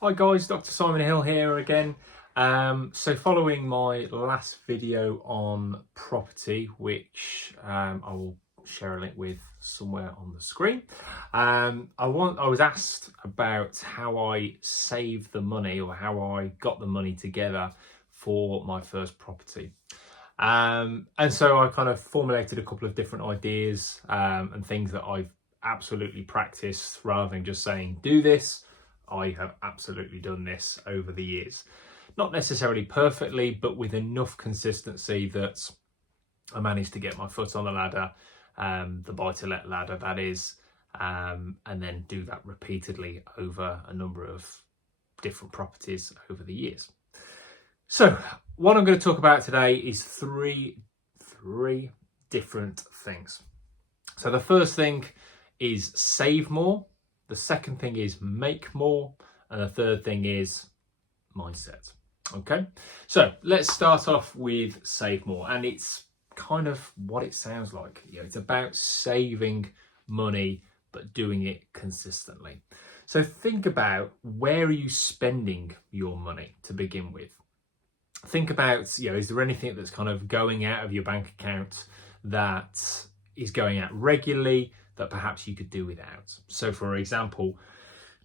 Hi guys, Dr. Simon Hill here again. So following my last video on property, which I will share a link with somewhere on the screen, I was asked about how I saved the money or how I got the money together for my first property. And so I kind of formulated a couple of different ideas and things that I've absolutely practiced rather than just saying do this. I have absolutely done this over the years. Not necessarily perfectly, but with enough consistency that I managed to get my foot on the ladder, the buy-to-let ladder that is, and then do that repeatedly over a number of different properties over the years. So what I'm going to talk about today is three different things. So the first thing is save more. The second thing is make more. And the third thing is mindset. Okay, so let's start off with save more. And it's kind of what it sounds like. It's about saving money, but doing it consistently. So think about, where are you spending your money to begin with? Think about, is there anything that's kind of going out of your bank account that is going out regularly that perhaps you could do without? So for example,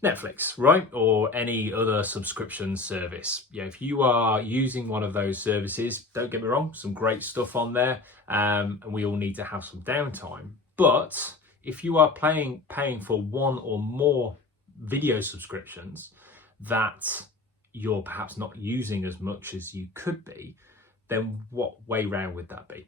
Netflix, right? Or any other subscription service. If you are using one of those services, don't get me wrong, some great stuff on there, and we all need to have some downtime. But if you are paying for one or more video subscriptions that you're perhaps not using as much as you could be, then what way round would that be?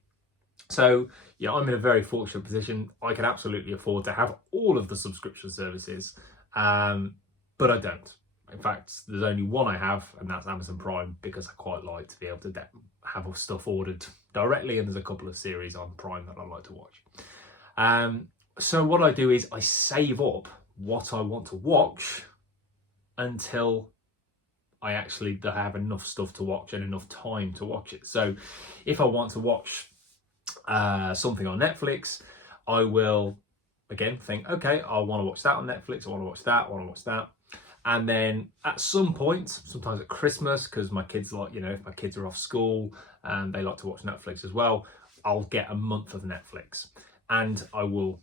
So I'm in a very fortunate position. I can absolutely afford to have all of the subscription services, but I don't. In fact, there's only one I have, and that's Amazon Prime, because I quite like to be able to have stuff ordered directly, and there's a couple of series on Prime that I like to watch. So what I do is I save up what I want to watch until I actually have enough stuff to watch and enough time to watch it. So if I want to watch something on Netflix, I will again think, okay, I want to watch that on Netflix, I want to watch that, I want to watch that. And then at some point, sometimes at Christmas, because my kids if my kids are off school and they like to watch Netflix as well, I'll get a month of Netflix and I will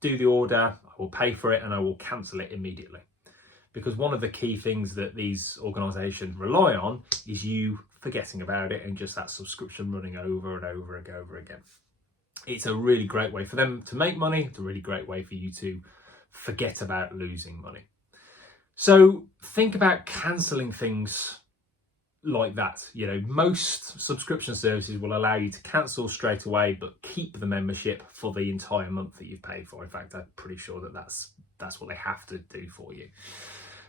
do the order, I will pay for it, and I will cancel it immediately. Because one of the key things that these organisations rely on is you forgetting about it and just that subscription running over and over and over again. It's a really great way for them to make money. It's a really great way for you to forget about losing money. So think about cancelling things like that. Most subscription services will allow you to cancel straight away, but keep the membership for the entire month that you've paid for. In fact, I'm pretty sure that that's what they have to do for you.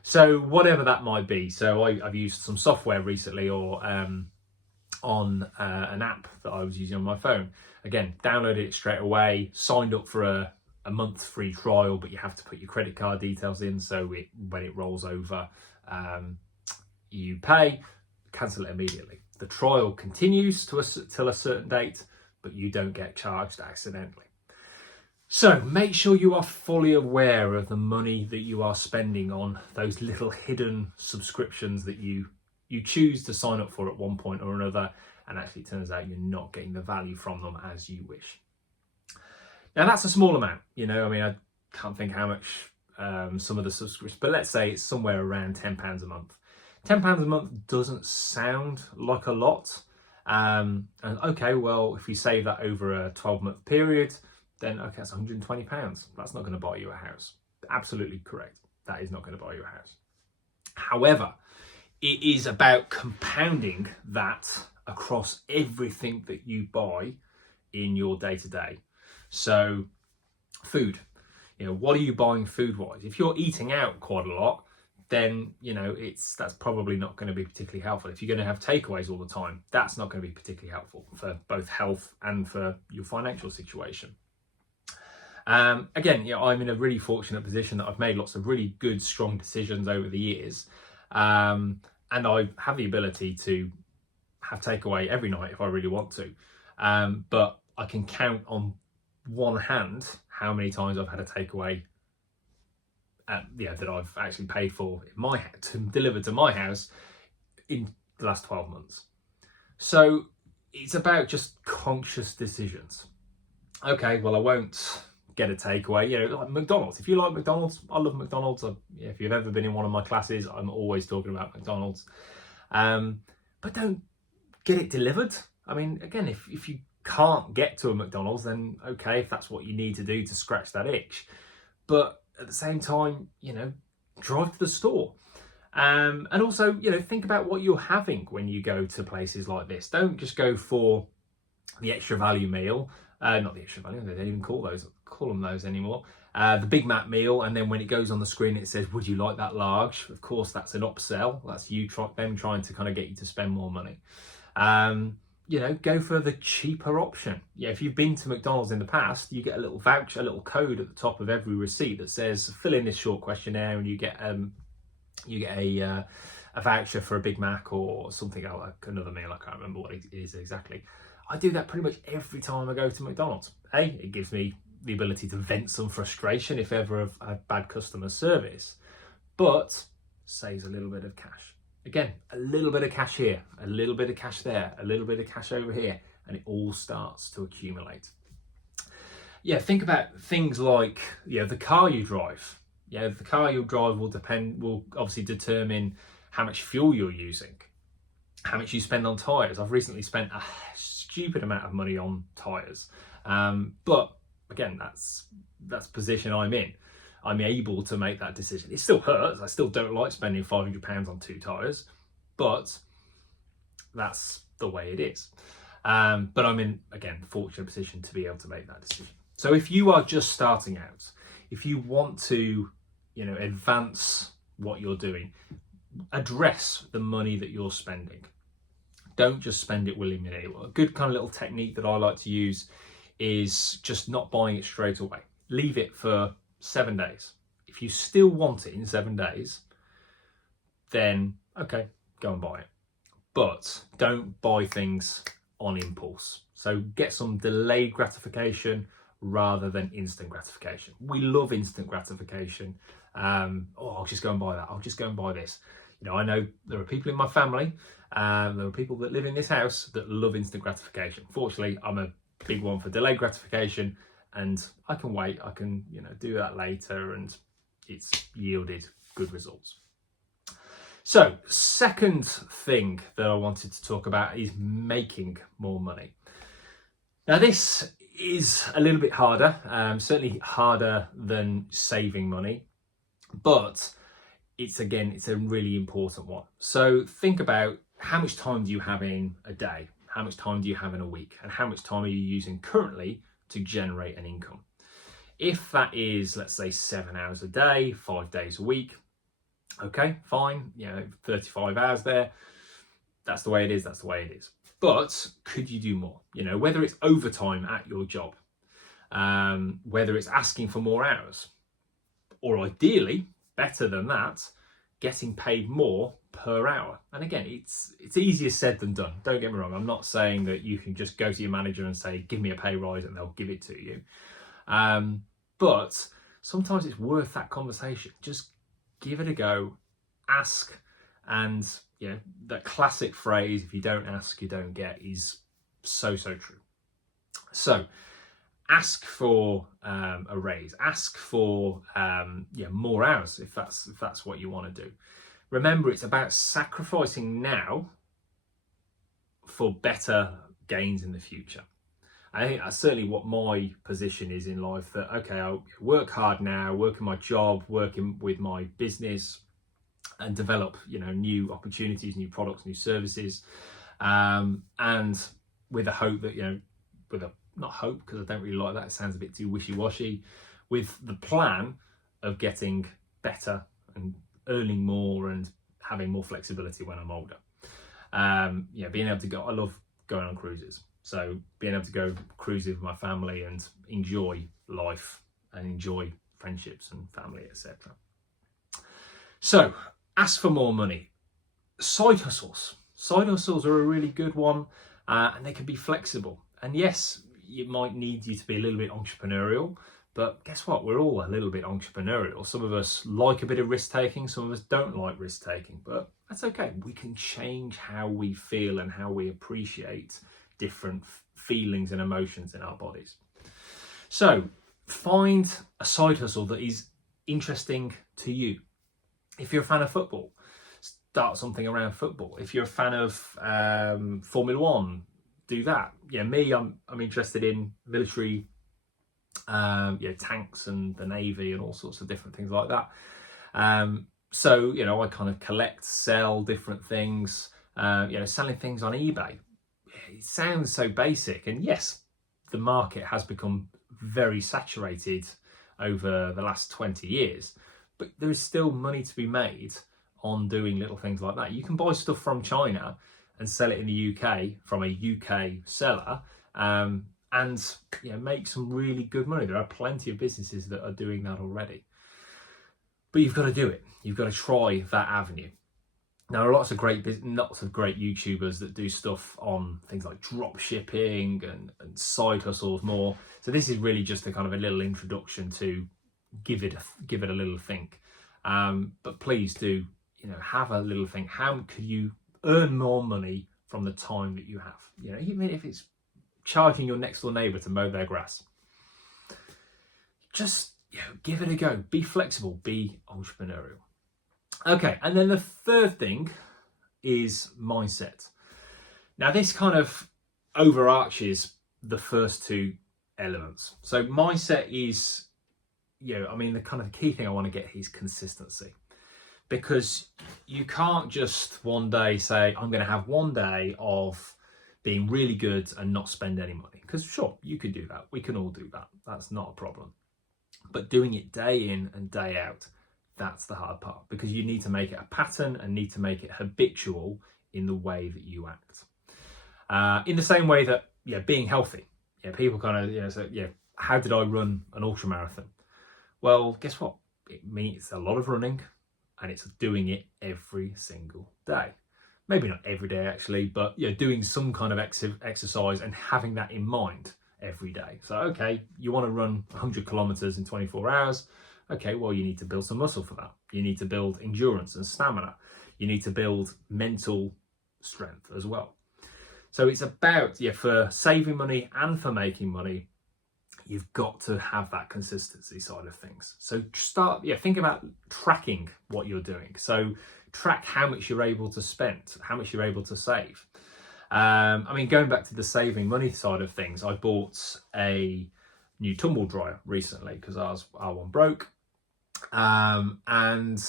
So whatever that might be. So I've used some software recently, or on an app that I was using on my phone. Again, downloaded it straight away, signed up for a month free trial, but you have to put your credit card details in. So when it rolls over, you pay, cancel it immediately. The trial continues till a certain date, but you don't get charged accidentally. So make sure you are fully aware of the money that you are spending on those little hidden subscriptions that you choose to sign up for at one point or another, and actually it turns out you're not getting the value from them as you wish. Now that's a small amount, I can't think how much some of the subscriptions, but let's say it's somewhere around £10 a month. £10 a month doesn't sound like a lot. And okay, well, if you save that over a 12-month period, then okay, that's £120. That's not going to buy you a house. Absolutely correct. That is not going to buy you a house. However, it is about compounding that across everything that you buy in your day-to-day. So food, what are you buying food-wise? If you're eating out quite a lot, then that's probably not going to be particularly helpful. If you're going to have takeaways all the time, that's not going to be particularly helpful for both health and for your financial situation. Again, I'm in a really fortunate position that I've made lots of really good, strong decisions over the years. And I have the ability to have takeaway every night if I really want to. But I can count on one hand how many times I've had a takeaway that I've actually paid for in my to delivered to my house in the last 12 months. So it's about just conscious decisions. Okay, well, I won't get a takeaway. You know, like McDonald's. If you like McDonald's, I love McDonald's. If you've ever been in one of my classes, I'm always talking about McDonald's. But don't get it delivered. I mean, again, if you can't get to a McDonald's, then okay, if that's what you need to do to scratch that itch. But at the same time, you know, drive to the store. And also, you know, think about what you're having when you go to places like this. Don't just go for the extra value meal. Not the extra value, they don't even call them those anymore. The Big Mac meal, and then when it goes on the screen, it says, would you like that large? Of course, that's an upsell. That's them trying to kind of get you to spend more money. You know, go for the cheaper option. Yeah, if you've been to McDonald's in the past, you get a little voucher, a little code at the top of every receipt that says, fill in this short questionnaire, and you get a voucher for a Big Mac or something like another meal. I can't remember what it is exactly. I do that pretty much every time I go to McDonald's. It gives me the ability to vent some frustration if ever I've had bad customer service, but saves a little bit of cash. Again, a little bit of cash here, a little bit of cash there, a little bit of cash over here, and it all starts to accumulate. Yeah, think about things like, you know, the car you drive. Yeah, the car you drive will obviously determine how much fuel you're using, how much you spend on tyres. I've recently spent a stupid amount of money on tyres, but again, that's the position I'm in. I'm able to make that decision. It still hurts. I still don't like spending £500 on 2 tyres, but that's the way it is. But I'm in, again, the fortunate position to be able to make that decision. So if you are just starting out, if you want to, you know, advance what you're doing, address the money that you're spending. Don't just spend it willy-nilly. A good kind of little technique that I like to use is just not buying it straight away. Leave it for 7 days. If you still want it in 7 days, then okay, go and buy it. But don't buy things on impulse. So get some delayed gratification rather than instant gratification. We love instant gratification. I'll just go and buy that. I'll just go and buy this. You know, I know there are people in my family, there are people that live in this house that love instant gratification. Fortunately, I'm a big one for delayed gratification, and I can wait. I can, you know, do that later, and it's yielded good results. So, second thing that I wanted to talk about is making more money. Now, this is a little bit harder, certainly harder than saving money, but it's a really important one. So think about, how much time do you have in a day? How much time do you have in a week? And how much time are you using currently to generate an income? If that is, let's say, 7 hours a day, 5 days a week, okay, fine, you know, 35 hours there, that's the way it is, that's the way it is. But could you do more? You know, whether it's overtime at your job, whether it's asking for more hours, or ideally, better than that, getting paid more per hour. And again, it's easier said than done. Don't get me wrong. I'm not saying that you can just go to your manager and say, give me a pay rise, and they'll give it to you. But sometimes it's worth that conversation. Just give it a go, ask, and you know, that classic phrase, if you don't ask, you don't get, is so true. So ask for a raise, ask for more hours if that's what you want to do. Remember, it's about sacrificing now for better gains in the future. I think that's certainly what my position is in life, that okay, I'll work hard now, work in my job, working with my business, and develop, you know, new opportunities, new products, new services, and with a hope that, you know, not hope, because I don't really like that, it sounds a bit too wishy-washy, with the plan of getting better and earning more and having more flexibility when I'm older. Being able to go, I love going on cruises, so being able to go cruising with my family and enjoy life and enjoy friendships and family, etc. So ask for more money. Side hustles are a really good one, and they can be flexible. And yes, it might need you to be a little bit entrepreneurial, But guess what? We're all a little bit entrepreneurial. Some of us like a bit of risk taking, some of us don't like risk taking, but that's okay. We can change how we feel and how we appreciate different feelings and emotions in our bodies. So find a side hustle that is interesting to you. If you're a fan of football, start something around football. If you're a fan of Formula One, do that. Yeah, me, I'm interested in military, tanks and the Navy and all sorts of different things like that. So, I kind of collect, sell different things, selling things on eBay. It sounds so basic. And yes, the market has become very saturated over the last 20 years, but there is still money to be made on doing little things like that. You can buy stuff from China and sell it in the UK from a UK seller, and make some really good money. There are plenty of businesses that are doing that already. But you've got to do it. You've got to try that avenue. Now, there are lots of great YouTubers that do stuff on things like drop shipping and side hustles more. So this is really just a kind of a little introduction to give it a little think. But please do, have a little think. How could you earn more money from the time that you have? Even if it's charging your next door neighbour to mow their grass. Just give it a go. Be flexible. Be entrepreneurial. Okay, and then the third thing is mindset. Now, this kind of overarches the first two elements. So mindset is, the kind of key thing I want to get is consistency. Because you can't just one day say, I'm going to have one day of being really good and not spend any money. Because sure, you could do that. We can all do that. That's not a problem. But doing it day in and day out, that's the hard part, because you need to make it a pattern and need to make it habitual in the way that you act. In the same way that, being healthy. People kind of, say, how did I run an ultra marathon? Well, guess what? It means a lot of running, and it's doing it every single day. Maybe not every day actually, but doing some kind of exercise and having that in mind every day. So, okay, you want to run 100 kilometers in 24 hours. Okay, well, you need to build some muscle for that. You need to build endurance and stamina. You need to build mental strength as well. So it's about, for saving money and for making money, you've got to have that consistency side of things. So think about tracking what you're doing. So track how much you're able to spend, how much you're able to save. Going back to the saving money side of things, I bought a new tumble dryer recently because our one broke. And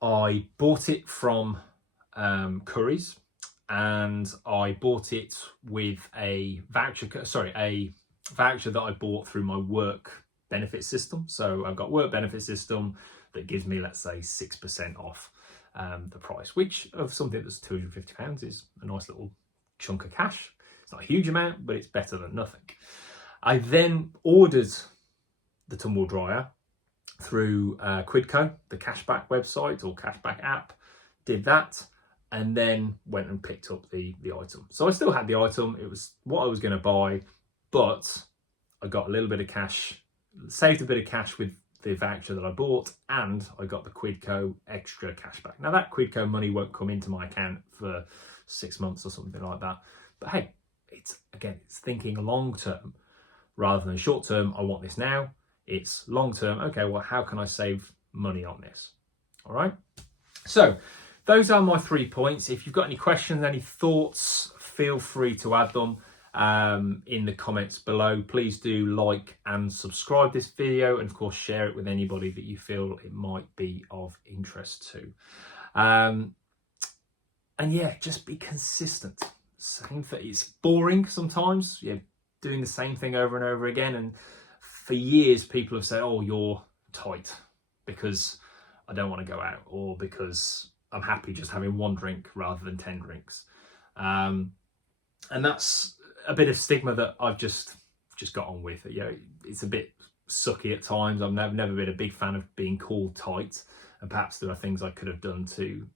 I bought it from Curry's, and I bought it with a voucher that I bought through my work benefit system. So I've got work benefit system that gives me, let's say, 6% off the price, which of something that's £250 is a nice little chunk of cash. It's not a huge amount, but it's better than nothing. I then ordered the tumble dryer through Quidco, the cashback website or cashback app, did that, and then went and picked up the item. So I still had the item. It was what I was going to buy, but I got a little bit of cash, saved a bit of cash with the voucher that I bought, and I got the Quidco extra cashback. Now that Quidco money won't come into my account for 6 months or something like that. But hey, it's thinking long term rather than short term. I want this now. It's long term. Okay, well, how can I save money on this? All right. So those are my 3 points. If you've got any questions, any thoughts, feel free to add them in the comments below. Please do like and subscribe this video, and of course share it with anybody that you feel it might be of interest to. And just be consistent. Same thing. It's boring sometimes. Doing the same thing over and over again. And for years, people have said, "Oh, you're tight because I don't want to go out, or because I'm happy just having 1 drink rather than 10 drinks." And that's a bit of stigma that I've just got on with. It's a bit sucky at times. I've never been a big fan of being called tight, and perhaps there are things I could have done to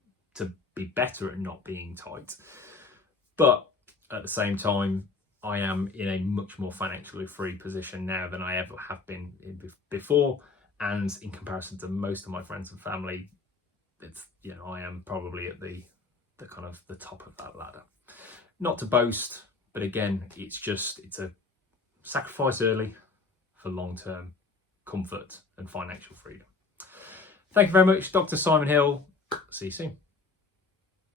be better at not being tight. But at the same time, I am in a much more financially free position now than I ever have been in before. And in comparison to most of my friends and family, it's, you know, I am probably at the kind of the top of that ladder. Not to boast, but again, it's a sacrifice early for long-term comfort and financial freedom. Thank you very much, Dr. Simon Hill. See you soon.